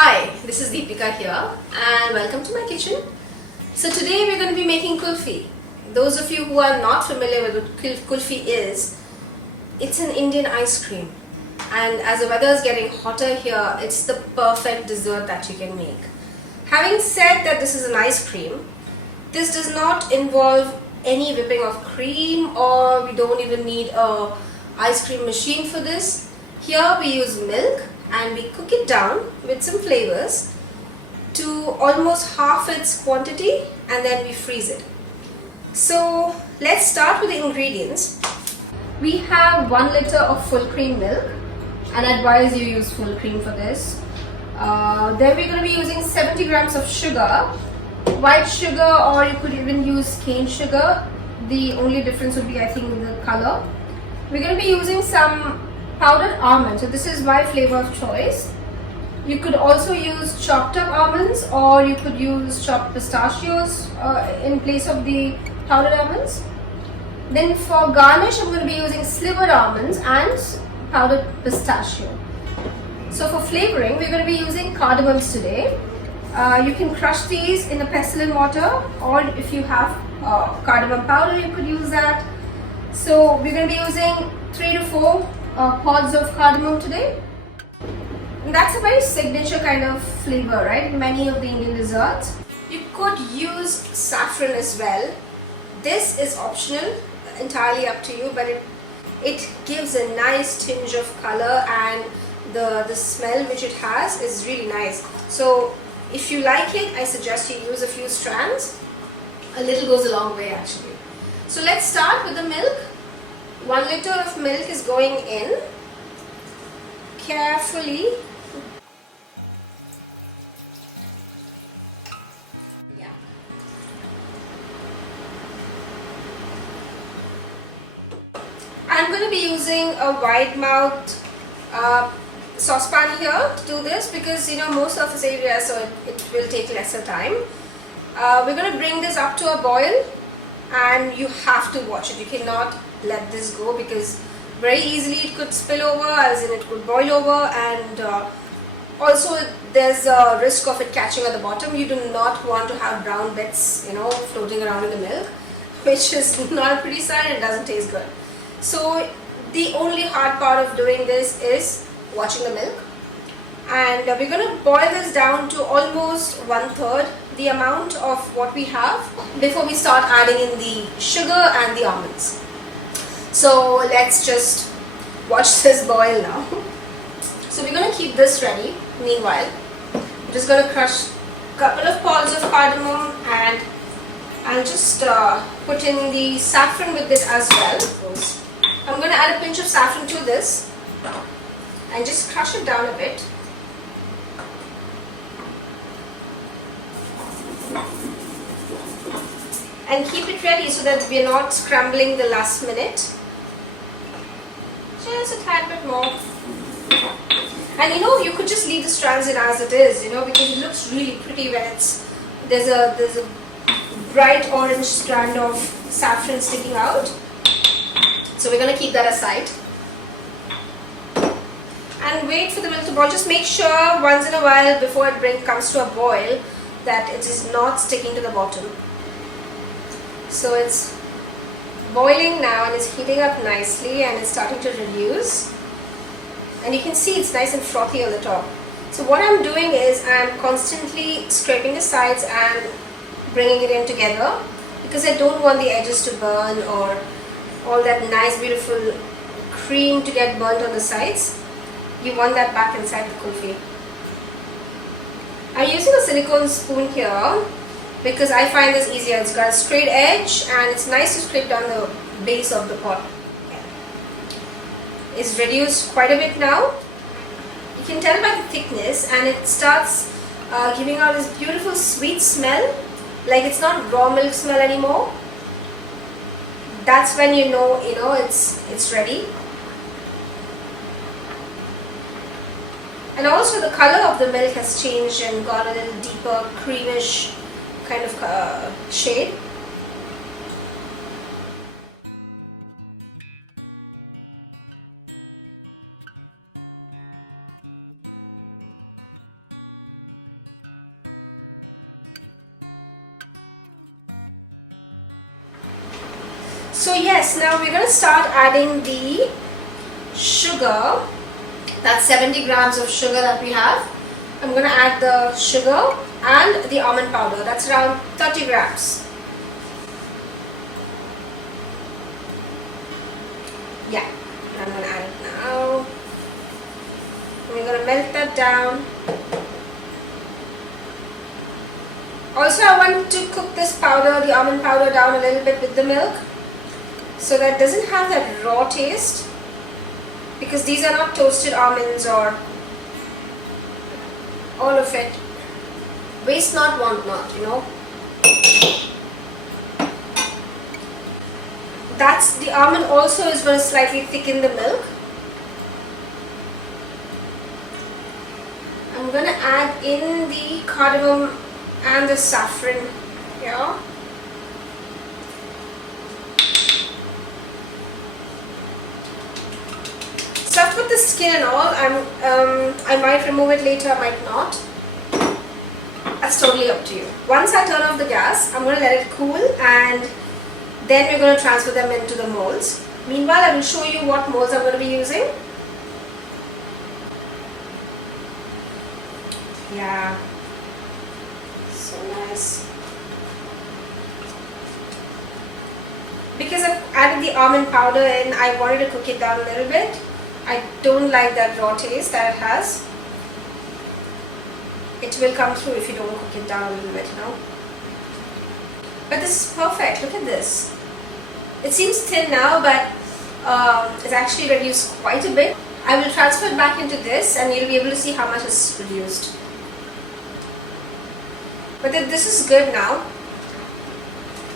Hi, this is Deepika here and welcome to my kitchen. So today we're going to be making kulfi. Those of you who are not familiar with what kulfi is, it's an Indian ice cream, and as the weather is getting hotter here, it's the perfect dessert that you can make. Having said that this is an ice cream, this does not involve any whipping of cream, or we don't even need a ice cream machine for this. Here we use milk and we cook it down with some flavors to almost half its quantity, and then we freeze it. So let's start with the ingredients. We have 1 liter of full cream milk, and I advise you use full cream for this. Then we're going to be using 70 grams of sugar, white sugar, or you could even use cane sugar. The only difference would be, I think, in the color. We're going to be using some powdered almonds. So this is my flavor of choice. You could also use chopped up almonds, or you could use chopped pistachios in place of the powdered almonds. Then for garnish, I'm going to be using slivered almonds and powdered pistachio. So for flavoring, we're going to be using cardamoms today. You can crush these in a pestle and mortar, or if you have cardamom powder, you could use that. So we're going to be using 3 to 4 pods of cardamom today. And that's a very signature kind of flavor, right, in many of the Indian desserts. You could use saffron as well. This is optional, entirely up to you, but it gives a nice tinge of color, and the smell which it has is really nice. So if you like it, I suggest you use a few strands. A little goes a long way actually. So let's start with the milk. 1 liter of milk is going in carefully. Yeah. I'm going to be using a wide mouth saucepan here to do this, because most of this area, so it will take lesser time. We're going to bring this up to a boil, and you have to watch it. You cannot let this go, because very easily it could spill over, as in it could boil over, and also there's a risk of it catching at the bottom. You do not want to have brown bits floating around in the milk, which is not a pretty sign and doesn't taste good. So the only hard part of doing this is watching the milk, and we're going to boil this down to almost 1/3 the amount of what we have before we start adding in the sugar and the almonds. So let's just watch this boil now. So we're going to keep this ready. Meanwhile, I'm just going to crush a couple of pods of cardamom, and I'll just put in the saffron with it as well. I'm going to add a pinch of saffron to this and just crush it down a bit. And keep it ready so that we are not scrambling the last minute. Just a tad bit more. And you could just leave the strands in as it is, because it looks really pretty when there's a bright orange strand of saffron sticking out. So we're going to keep that aside and wait for the milk to boil. Just make sure once in a while, before it comes to a boil, that it is not sticking to the bottom. So it's boiling now, and it's heating up nicely, and it's starting to reduce, and you can see it's nice and frothy on the top. So what I'm doing is I'm constantly scraping the sides and bringing it in together, because I don't want the edges to burn or all that nice beautiful cream to get burnt on the sides. You want that back inside the kulfi. I'm using a silicone spoon here because I find this easier. It's got a straight edge, and it's nice to scrape down the base of the pot. It's reduced quite a bit now. You can tell by the thickness, and it starts giving out this beautiful sweet smell, like it's not raw milk smell anymore. That's when you know it's ready. And also the color of the milk has changed and got a little deeper creamish kind of shade. So yes, now we're going to start adding the sugar. That's 70 grams of sugar that we have. I'm going to add the sugar and the almond powder. That's around 30 grams. Yeah, I'm going to add it now. We're going to melt that down. Also, I want to cook this powder, the almond powder, down a little bit with the milk, so that it doesn't have that raw taste, because these are not toasted almonds or all of it. Waste not, want not, you know. That's the almond also is going to slightly thicken the milk. I'm going to add in the cardamom and the saffron here. So I've put the skin and all. I might remove it later, I might not. That's totally up to you. Once I turn off the gas, I'm going to let it cool, and then we're going to transfer them into the molds. Meanwhile, I will show you what molds I'm going to be using. Yeah, so nice. Because I've added the almond powder in, I wanted to cook it down a little bit. I don't like that raw taste that it has. It will come through if you don't cook it down a little bit, you know. But this is perfect. Look at this. It seems thin now, but it's actually reduced quite a bit. I will transfer it back into this, and you'll be able to see how much is reduced. But this is good now.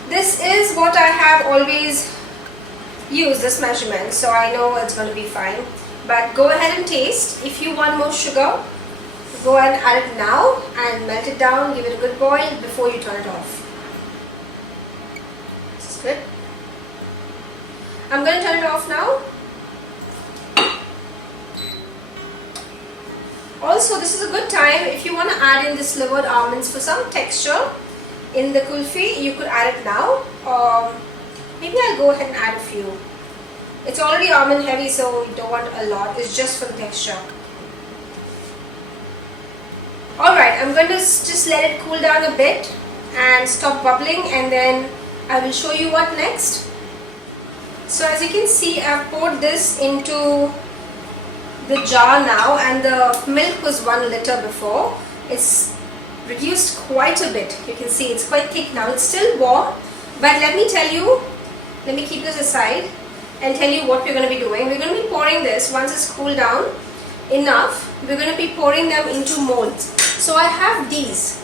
This is what I have always used, this measurement, so I know it's going to be fine. But go ahead and taste. If you want more sugar, go ahead and add it now and melt it down, give it a good boil before you turn it off. This is good. I'm going to turn it off now. Also, this is a good time if you want to add in the slivered almonds for some texture in the kulfi. You could add it now, or maybe I'll go ahead and add a few. It's already almond heavy, so you don't want a lot. It's just for the texture. Alright, I'm going to just let it cool down a bit and stop bubbling, and then I will show you what next. So as you can see, I've poured this into the jar now, and the milk was 1 liter before. It's reduced quite a bit. You can see it's quite thick now. It's still warm, but let me tell you, let me keep this aside and tell you what we're going to be doing. We're going to be pouring this once it's cooled down enough. We're going to be pouring them into molds. So I have these.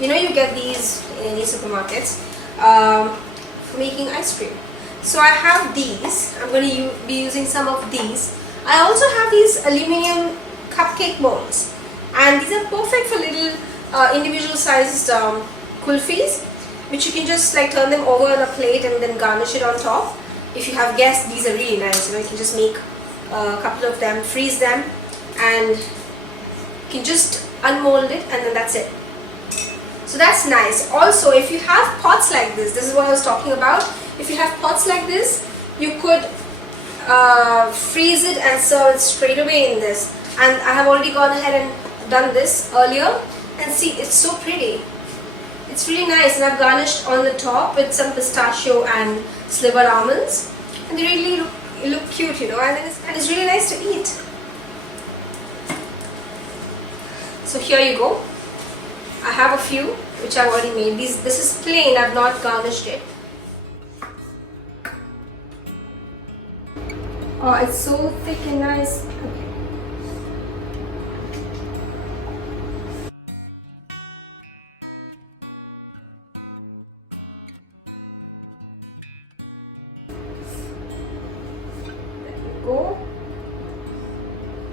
You know, you get these in any supermarkets for making ice cream. So I have these. I'm going to be using some of these. I also have these aluminium cupcake molds, and these are perfect for little individual sized kulfis, which you can just like turn them over on a plate and then garnish it on top. If you have guests, these are really nice. You know, you can just make a couple of them, freeze them, and you can just unmold it, and then that's it. So that's nice. Also, if you have pots like this is what I was talking about. If you have pots like this, you could freeze it and serve it straight away in this. And I have already gone ahead and done this earlier, and see, it's so pretty. It's really nice, and I've garnished on the top with some pistachio and slivered almonds, and they really look cute, you know, and it's really nice to eat. So here you go. I have a few which I've already made. This is plain, I've not garnished it. Oh, it's so thick and nice. Okay. Go.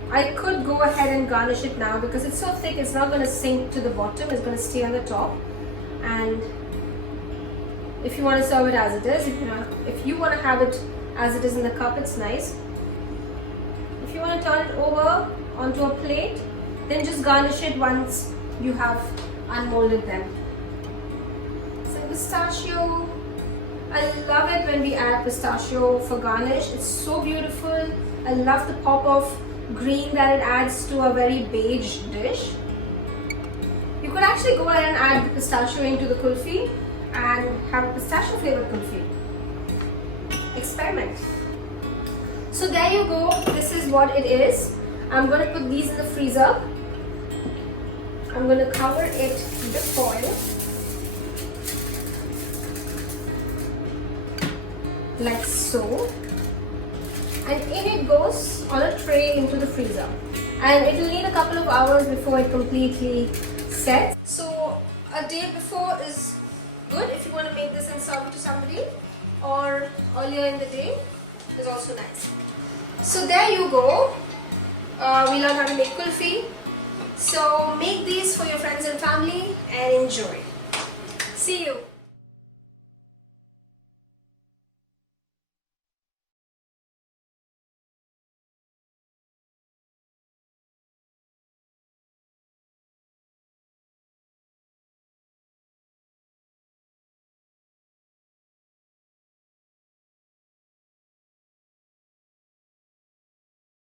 I could go ahead and garnish it now because it's so thick, it's not going to sink to the bottom, it's going to stay on the top. And if you want to serve it as it is, if you want to have it as it is in the cup, it's nice. If you want to turn it over onto a plate, then just garnish it once you have unmolded them. Some pistachio, I love it when we add pistachio for garnish. It's so beautiful. I love the pop of green that it adds to a very beige dish. You could actually go ahead and add the pistachio into the kulfi and have a pistachio flavored kulfi. Experiment. So there you go. This is what it is. I'm going to put these in the freezer. I'm going to cover it with foil. Like so. And in it goes on a tray into the freezer. And it will need a couple of hours before it completely sets. So a day before is good if you want to make this and serve it to somebody, or earlier in the day is also nice. So there you go. We learned how to make kulfi. So make these for your friends and family and enjoy. See you.